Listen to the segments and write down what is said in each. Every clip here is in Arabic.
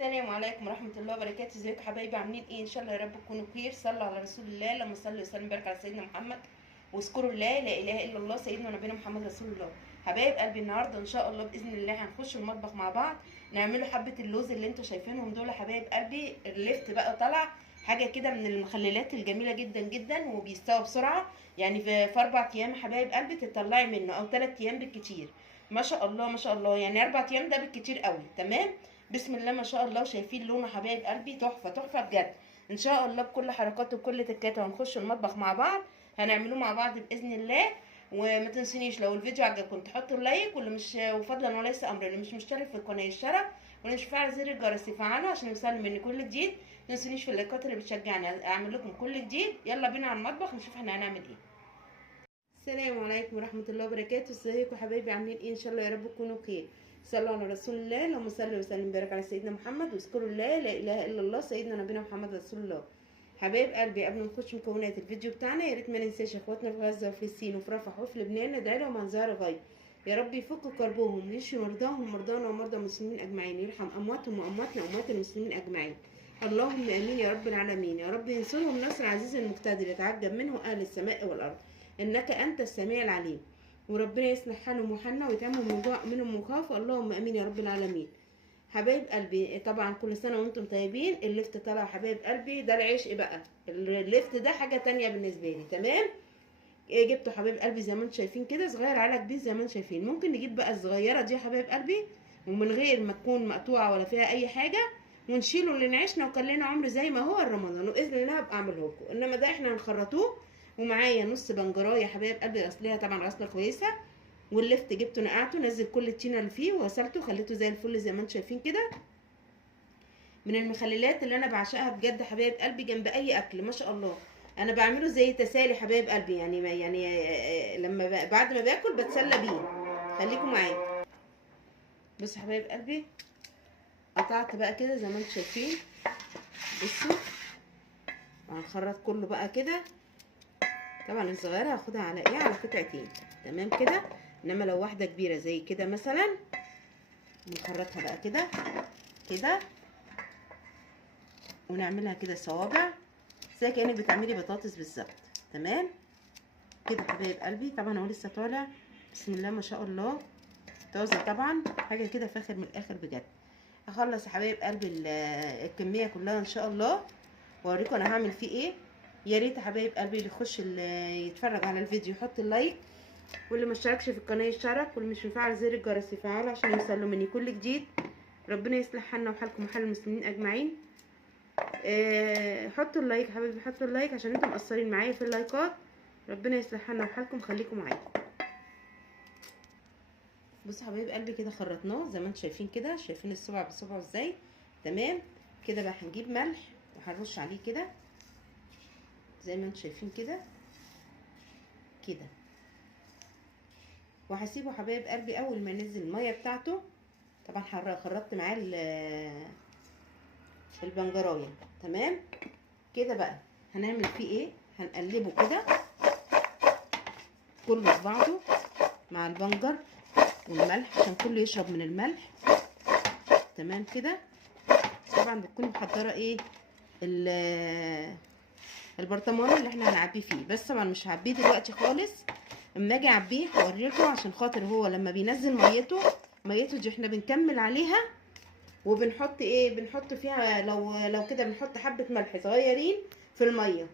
السلام عليكم ورحمة الله وبركاته. ازيكم حبايبي؟ عاملين ايه؟ ان شاء الله يا رب تكونوا بخير. صلوا على رسول الله، اللهم صل وسلم وبارك على سيدنا محمد، واذكروا الله لا اله الا الله سيدنا ونبينا محمد رسول الله. حبايب قلبي، النهارده ان شاء الله باذن الله هنخش المطبخ مع بعض نعملوا حبة اللوز اللي انتوا شايفينهم دول. حبايب قلبي اللفت بقى طلع حاجة كده من المخللات الجميلة جدا جدا، وبيستوى بسرعة. يعني في 4 ايام حبايب قلبي تطلعي منه، او 3 ايام بالكتير. ما شاء الله ما شاء الله، يعني 4 ايام ده بالكتير قوي. تمام، بسم الله ما شاء الله. شايفين لونه حبايب قلبي؟ تحفه تحفه بجد. ان شاء الله بكل حركاته وكل تكاته هنخش المطبخ مع بعض، هنعملوه مع بعض باذن الله. وما تنسونيش لو الفيديو عجبكم تحطوا اللايك، واللي مش وفضلا وليس امر اللي مش مشترك في القناه يشترك، واللي مش فاعل زر الجرس يفعله عشان يوصل مني كل جديد. ما تنسونيش في اللايكات اللي بتشجعني اعمل لكم كل جديد. يلا بينا على المطبخ نشوف احنا هنعمل ايه. السلام عليكم ورحمه الله وبركاته. ازيكم حبايبي؟ عاملين ايه؟ ان شاء الله يا رب تكونوا بخير. صلوا على رسول الله، اللهم صل وسلم وبارك على سيدنا محمد، واذكروا الله لا اله الا الله سيدنا نبينا محمد رسول الله. حبايب قلبي، قبل ما نخش مكونات الفيديو بتاعنا يا ريت ما ننساش اخواتنا في غزه وفي فلسطين وفي رفح وفي لبنان، ندعي لهم عن ظهر غيب. يا رب يفك كربهم ويشفي مرضاهم مرضانا ومرضى المسلمين اجمعين، يرحم امواتهم وامواتنا واموات المسلمين اجمعين. اللهم امين يا رب العالمين. يا رب ينصرهم نصر عزيز المقتدر يتعجب منه اهل السماء والارض، انك انت السميع العليم. وربنا يصلح حالهم وحالنا ويتعمهم من جوع منهم مخاف. اللهم امين يا رب العالمين. حبايب قلبي، طبعا كل سنه وانتم طيبين. اللفت طلع حبايب قلبي ده العشق بقى. اللفت ده حاجه تانية بالنسبه لي. تمام، جبته حبايب قلبي زي ما انتم شايفين كده، صغير على كبير زي ما انتم شايفين. ممكن نجيب بقى الصغيره دي حبايب قلبي ومن غير ما تكون مقطوعه ولا فيها اي حاجه، ونشيله اللي نعيشنا وكلنا عمر زي ما هو الرمضان، واذن الله هبقى اعمله لكم. انما ده احنا هنخرطوه. ومعايا نص بنجرايه حبايب قلبي غسلها طبعا غسله كويسه، واللفت جبته نقعته، نزل كل الطينه اللي فيه وغسلته خليته زي الفل زي ما انتم شايفين كده. من المخللات اللي انا بعشقها بجد حبايب قلبي جنب اي اكل. ما شاء الله، انا بعمله زي تسالي حبايب قلبي، يعني ما يعني لما بعد ما باكل بتسلى بيه. خليكم معايا. بصوا حبايب قلبي، قطعت بقى كده زي ما انتم شايفين. بصوا، وهنخرط كله بقى كده. طبعا الصغيره هاخدها على ايه، على قطعتين. تمام كده. انما لو واحده كبيره زي كده مثلا نخرطها بقى كده كده، ونعملها كده صوابع زي كأنك بتعملي بطاطس بالظبط. تمام كده حبايب قلبي. طبعا هو لسه طالع، بسم الله ما شاء الله، طازه طبعا، حاجه كده فاخر من الاخر بجد. هخلص يا حبايب قلبي الكميه كلها ان شاء الله، واوريكم انا هعمل فيه ايه. يا ريت يا حبايب قلبي اللي يخش اللي يتفرج على الفيديو يحط اللايك، واللي ما اشتركش في القناه يشترك، واللي مش مفعل زر الجرس يفعله عشان يوصله مني كل جديد. ربنا يصلح حالنا وحالكم وحال المسلمين اجمعين. حطوا اللايك يا حبايبي، حطوا اللايك عشان انتم مقصرين معايا في اللايكات. ربنا يصلح حالنا وحالكم، خليكم معايا. بصوا حبايب قلبي كده خرطناه زي ما انتم شايفين كده، شايفين الصبع بصبعه ازاي. تمام كده بقى هنجيب ملح وهنرش عليه كده زي ما انتم شايفين كده كده، وهسيبه حبايب قلبي اول ما ينزل الميه بتاعته. طبعا خرطت معاه البنجرايه. تمام كده بقى هنعمل فيه ايه، هنقلبه كده كله في بعضه مع البنجر والملح عشان كله يشرب من الملح. تمام كده. طبعا بتكوني محضره ايه البرطمان اللي احنا هنعبيه فيه، بس طبعا مش هعبيه دلوقتي خالص. اما اجي اعبيه هوريكم، عشان خاطر هو لما بينزل ميته دي احنا بنكمل عليها وبنحط ايه، بنحط فيها لو كده بنحط حبه ملح صغيرين في الميه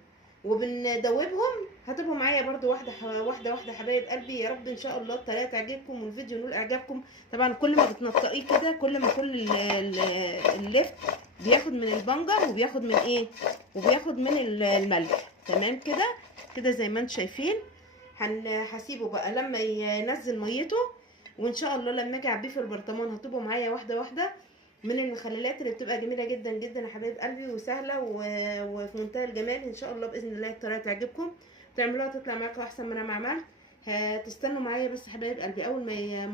وبندوبهم. هتبقوا معايا برضو واحده حبايب قلبي. يا رب ان شاء الله الطريقه تعجبكم والفيديو ينول اعجابكم. طبعا كل ما بتنطقيه كده كل ما كل اللفت بياخد من البنجر وبياخد من ايه، وبياخد من الملح. تمام كده كده زي ما انتم شايفين. هسيبه بقى لما ينزل ميته، وان شاء الله لما اجي اعبيه في البرطمان هتبقوا معايا واحده من المخللات اللي بتبقى جميله جدا جدا يا حبايب قلبي، وسهله وفي منتهى الجمال. ان شاء الله باذن الله الطريقه تعجبكم، تعملوها تطلع معاكم احسن من انا ما عملت. هتستنوا معايا بس حبايب قلبي اول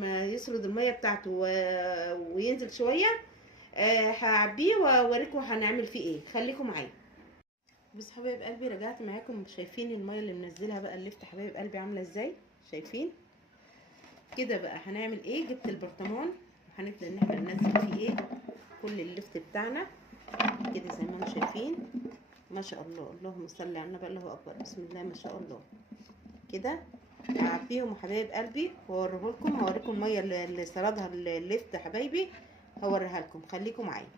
ما يسرد الميه بتاعته وينزل شويه هعبيه واوريكم هنعمل فيه ايه. خليكم معايا. بس حبايب قلبي رجعت معاكم، شايفين الميه اللي منزلها بقى اللفت حبايب قلبي عامله ازاي؟ شايفين كده بقى هنعمل ايه. جبت البرطمان وهنبدا ان احنا ننزل فيه ايه كل اللفت بتاعنا كده زي ما انتم شايفين. ما شاء الله، اللهم صل على النبي، الله اكبر، بسم الله ما شاء الله. كده هعبيهم يا حبايب قلبي واوريهولكم. هوريكم الميه اللي سردها اللفت يا حبايبي، هوريها لكم، خليكم معايا.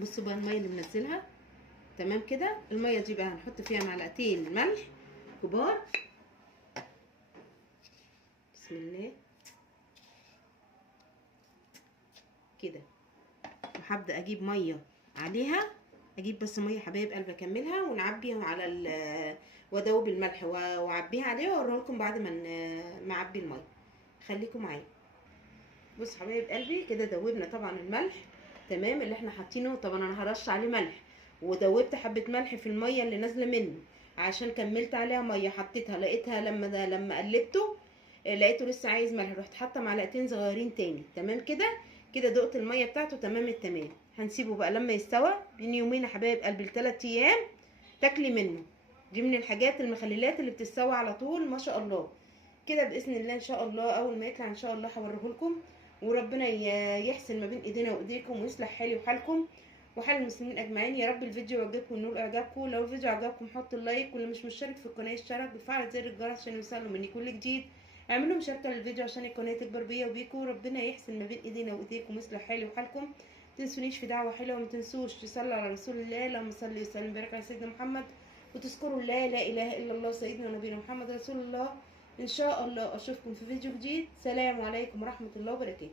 بصوا بقى الميه اللي منزلها تمام كده. الميه دي بقى هنحط فيها معلقتين ملح كبار، بسم الله كده. وهبدا اجيب ميه عليها، اجيب بس ميه حبايب قلبي اكملها ونعبيها على وادوب الملح واعبيها عليه واوريها لكم بعد ما اعبي الميه. خليكم معايا. بص حبايب قلبي كده دوبنا طبعا الملح تمام اللي احنا حاطينه. طبعا انا هرش عليه ملح ودوبت حبه ملح في الميه اللي نازله منه عشان كملت عليها ميه حطيتها. لقيتها لما قلبته لقيته لسه عايز ملح، رحت حاطه معلقتين صغيرين تاني تمام كده. كده دقت الميه بتاعته تمام التمام. هنسيبه بقى لما يستوى بين يومين يا حبايب قلبي ل3 ايام تاكلي منه. دي من الحاجات المخللات اللي بتستوى على طول ما شاء الله. كده باذن الله ان شاء الله اول ما يطلع ان شاء الله هوريهولكم، وربنا يحسن ما بين ايدينا وايديكم ويصلح حالي وحالكم وحال المسلمين اجمعين يا رب. الفيديو يعجبكم ونقول اعجابكم. لو الفيديو عجبكم حطوا اللايك، واللي مش مشترك في القناه يشترك ويفعل زر الجرس عشان يوصله مني كل جديد. اعملوا مشاركه للفيديو عشان القناه تكبر بيا وبيكم. ربنا يحسن ما بين ايدينا وايديكم ويصلح حالي وحالكم. متنسونيش في دعوه حلوه، ومتنسوش تصلوا على رسول الله، اللهم صل وسلم وبارك على سيدنا محمد، وتذكروا الله لا اله الا الله سيدنا ونبينا محمد رسول الله. ان شاء الله اشوفكم في فيديو جديد. سلام عليكم ورحمه الله وبركاته.